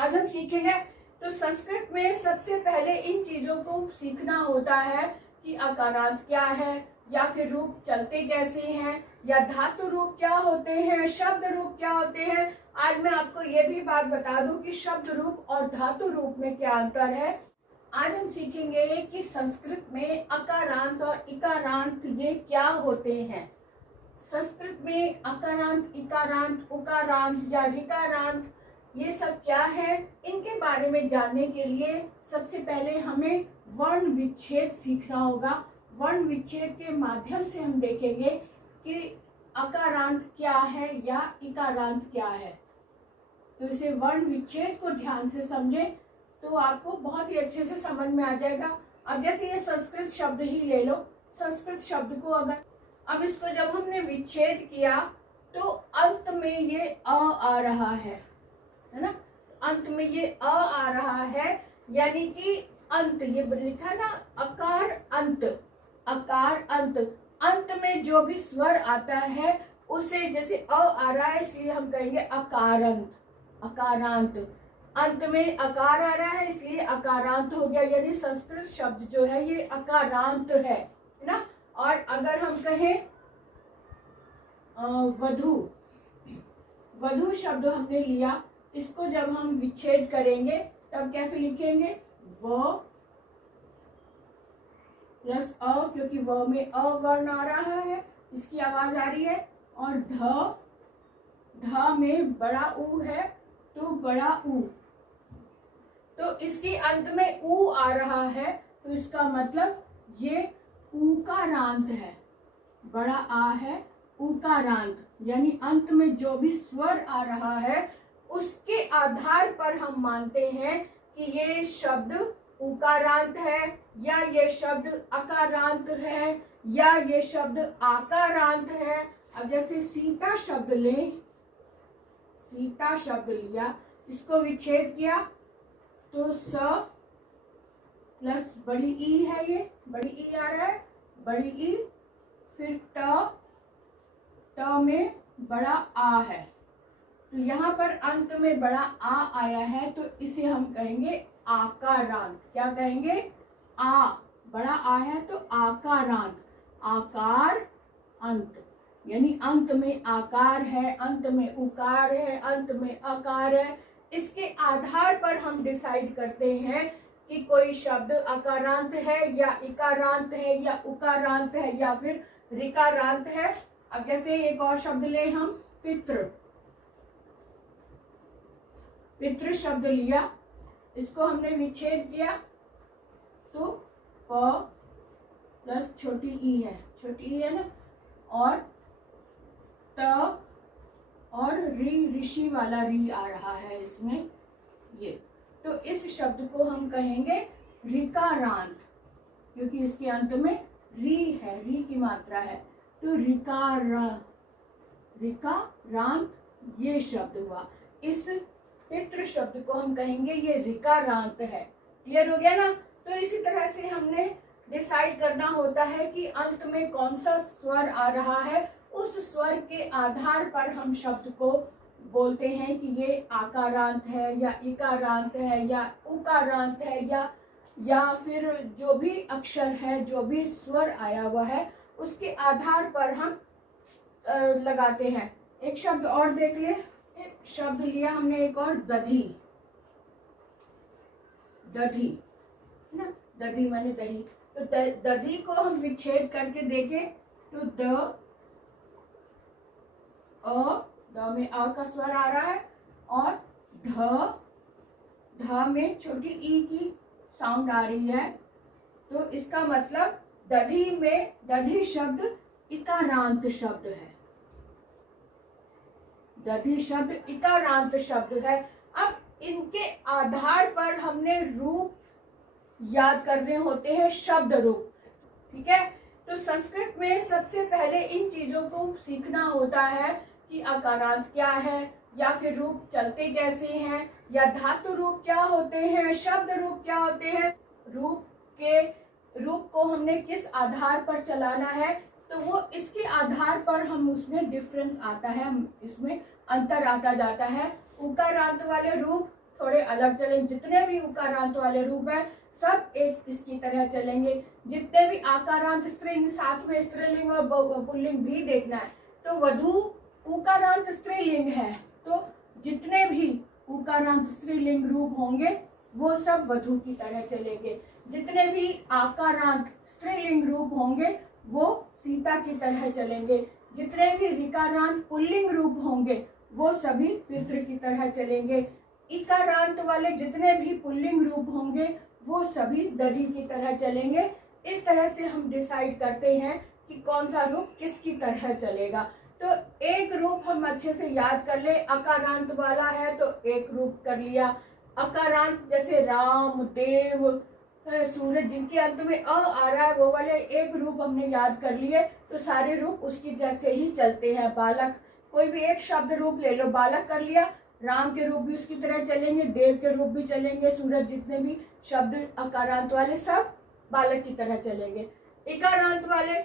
आज हम सीखेंगे। तो संस्कृत में सबसे पहले इन चीजों को सीखना होता है कि अकारांत क्या है, या फिर रूप चलते कैसे हैं, या धातु रूप क्या होते हैं, शब्द रूप क्या होते हैं। आज मैं आपको ये भी बात बता दूं कि शब्द रूप और धातु रूप में क्या अंतर है। आज हम सीखेंगे कि संस्कृत में अकारांत और इकारांत ये क्या होते हैं। संस्कृत में अकारांत, इकारांत, उकारांत या ऋकारांत ये सब क्या है, इनके बारे में जानने के लिए सबसे पहले हमें वर्ण विच्छेद सीखना होगा। वर्ण विच्छेद के माध्यम से हम देखेंगे कि अकारांत क्या है या इकारांत क्या है। तो इसे वर्ण विच्छेद को ध्यान से समझें तो आपको बहुत ही अच्छे से समझ में आ जाएगा। अब जैसे ये संस्कृत शब्द ही ले लो, संस्कृत शब्द को अब इसको जब हमने विच्छेद किया तो अंत में ये आ रहा है ना, अंत में ये आ रहा है, यानी कि अंत, ये लिखा ना अकार अंत, अकार अंत, अंत में जो भी स्वर आता है उसे, जैसे आ रहा है इसलिए हम कहेंगे अकारंत, अकारांत। अंत में अकार आ रहा है इसलिए अकारांत हो गया, यानी संस्कृत शब्द जो है ये अकारांत है ना। और अगर हम कहें वधु, वधु शब्द हमने लिया, इसको जब हम विच्छेद करेंगे तब कैसे लिखेंगे, व प्लस अ, क्योंकि व में अ वर्ण आ रहा है, इसकी आवाज आ रही है, और ध में बड़ा ऊ है तो बड़ा ऊ, तो इसके अंत में ऊ आ रहा है तो इसका मतलब ये ऊकारांत है, बड़ा आ है ऊकारांत, यानी अंत में जो भी स्वर आ रहा है उसके आधार पर हम मानते हैं कि ये शब्द उकारांत है या ये शब्द अकारांत है या ये शब्द आकारांत है। अब जैसे सीता शब्द लें, सीता शब्द लिया, इसको विच्छेद किया तो स प्लस बड़ी ई है, ये बड़ी ई आ रहा है, बड़ी ई, फिर ट में बड़ा आ है, तो यहाँ पर अंत में बड़ा आ आया है तो इसे हम कहेंगे आकारांत। क्या कहेंगे, आ, बड़ा आ है तो आकारांत, आकार अंत, यानी अंत में आकार है, अंत में उकार है, अंत में अकार है। इसके आधार पर हम डिसाइड करते हैं कि कोई शब्द अकारांत है या इकारांत है या उकारांत है या फिर ऋकारांत है। अब जैसे एक और शब्द ले हम, पितृ, पितृ शब्द लिया, इसको हमने विच्छेद किया तो प प्लस छोटी ई है, छोटी ई है ना, और त और री, ऋषि वाला री आ रहा है इसमें ये, तो इस शब्द को हम कहेंगे ऋकारांत, क्योंकि इसके अंत में री है, री की मात्रा है, तो ऋकारांत ये शब्द हुआ। इस पितृ शब्द को हम कहेंगे ये ऋकारांत है। क्लियर हो गया ना। तो इसी तरह से हमने डिसाइड करना होता है कि अंत में कौन सा स्वर आ रहा है, उस स्वर के आधार पर हम शब्द को बोलते हैं कि ये आकारांत है या इकारांत है या उकारांत है, या फिर जो भी अक्षर है, जो भी स्वर आया हुआ है उसके आधार पर हम लगाते हैं। एक शब्द और देख ले, एक शब्द लिया हमने एक और, दधी, दधी ना, दधी माने दही, तो दधी को हम विच्छेद करके देखें तो द में आ का स्वर आ रहा है, और ध में छोटी ई की साउंड आ रही है, तो इसका मतलब दधी में, दधी शब्द इकारांत शब्द है, दधी शब्द इकारांत शब्द है। अब इनके आधार पर हमने रूप याद करने होते हैं, शब्द रूप, ठीक है। तो संस्कृत में सबसे पहले इन चीजों को सीखना होता है कि अकारांत क्या है, या फिर रूप चलते कैसे हैं, या धातु रूप क्या होते हैं, शब्द रूप क्या होते हैं, रूप को हमने किस आधार पर चलाना है, तो वो इसके आधार पर हम उसमें डिफरेंस आता है, इसमें अंतर आता जाता है। उकारांत वाले रूप थोड़े अलग चलेंगे। जितने भी उकारांत वाले रूप है सब एक इसकी तरह चलेंगे। जितने भी आकारांत स्त्रीलिंग, साथ में स्त्रीलिंग और पुल्लिंग भी देखना है। तो वधु उकारांत स्त्रीलिंग है, तो जितने भी उकारांत स्त्रीलिंग रूप होंगे वो सब वधु की तरह चलेंगे। जितने भी आकारांत स्त्रीलिंग रूप होंगे वो सीता की तरह चलेंगे। जितने भी ऋकारांत पुल्लिंग रूप होंगे वो सभी पितृ की तरह चलेंगे। इकारांत वाले जितने भी पुल्लिंग रूप होंगे वो सभी दधि की तरह चलेंगे। इस तरह से हम डिसाइड करते हैं कि कौन सा रूप किसकी तरह चलेगा। तो एक रूप हम अच्छे से याद कर ले। अकारांत वाला है तो एक रूप कर लिया। अकारांत जैसे राम, देव, सूरज, जिनके अंत में अ आ रहा है वो वाले एक रूप हमने याद कर लिए तो सारे रूप उसकी जैसे ही चलते हैं। बालक, कोई भी एक शब्द रूप ले लो, बालक कर लिया, राम के रूप भी उसकी तरह चलेंगे, देव के रूप भी चलेंगे, सूरज, जितने भी शब्द अकारांत वाले सब बालक की तरह चलेंगे। इकारांत वाले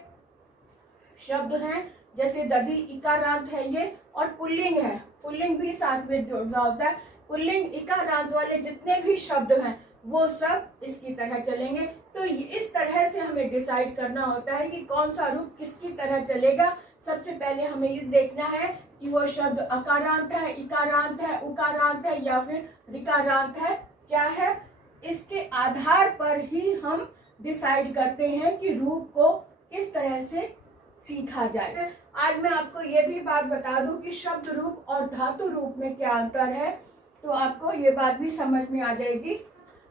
शब्द हैं जैसे दधि इकारांत है ये, और पुल्लिंग है, पुल्लिंग भी साथ में जोड़ना होता है। पुल्लिंग इकारांत वाले जितने भी शब्द हैं वो सब इसकी तरह चलेंगे। तो इस तरह से हमें डिसाइड करना होता है कि कौन सा रूप किसकी तरह चलेगा। सबसे पहले हमें ये देखना है कि वो शब्द अकारांत है, इकारांत है, उकारांत है या फिर ऋकारांत है, क्या है। इसके आधार पर ही हम डिसाइड करते हैं कि रूप को किस तरह से सीखा जाए। आज मैं आपको ये भी बात बता दूं कि शब्द रूप और धातु रूप में क्या अंतर है, तो आपको ये बात भी समझ में आ जाएगी।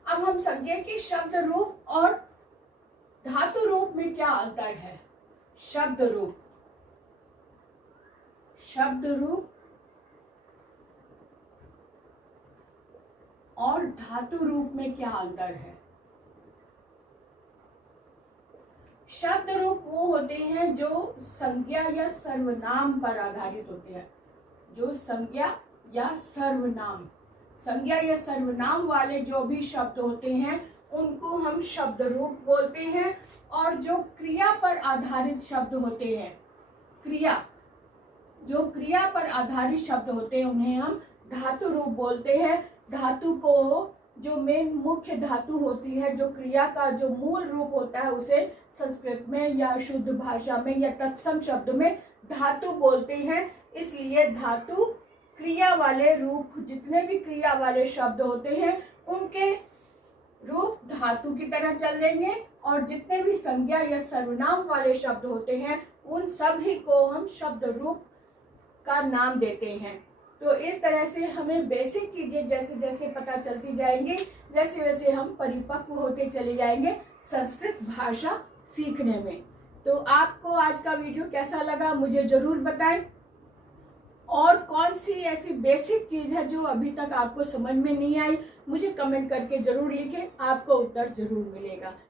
अब हम समझे कि शब्द रूप और धातु रूप में क्या अंतर है। शब्द रूप और धातु रूप में क्या अंतर है। शब्द रूप वो होते हैं जो संज्ञा या सर्वनाम पर आधारित होते हैं। जो संज्ञा या सर्वनाम वाले जो भी शब्द होते हैं उनको हम शब्द रूप बोलते हैं। और जो क्रिया पर आधारित शब्द होते हैं, जो क्रिया पर आधारित शब्द होते हैं उन्हें हम धातु रूप बोलते हैं। धातु को जो मेन मुख्य धातु होती है, जो क्रिया का जो मूल रूप होता है, उसे संस्कृत में या शुद्ध भाषा में या तत्सम शब्द में धातु बोलते हैं। इसलिए धातु क्रिया वाले रूप, जितने भी क्रिया वाले शब्द होते हैं उनके रूप धातु की तरह चलेंगे। और जितने भी संज्ञा या सर्वनाम वाले शब्द होते हैं उन सभी को हम शब्द रूप का नाम देते हैं। तो इस तरह से हमें बेसिक चीजें जैसे जैसे पता चलती जाएंगी वैसे वैसे हम परिपक्व होते चले जाएंगे संस्कृत भाषा सीखने में। तो आपको आज का वीडियो कैसा लगा मुझे जरूर बताएं। और कौन सी ऐसी बेसिक चीज है जो अभी तक आपको समझ में नहीं आई, मुझे कमेंट करके जरूर लिखें, आपको उत्तर जरूर मिलेगा।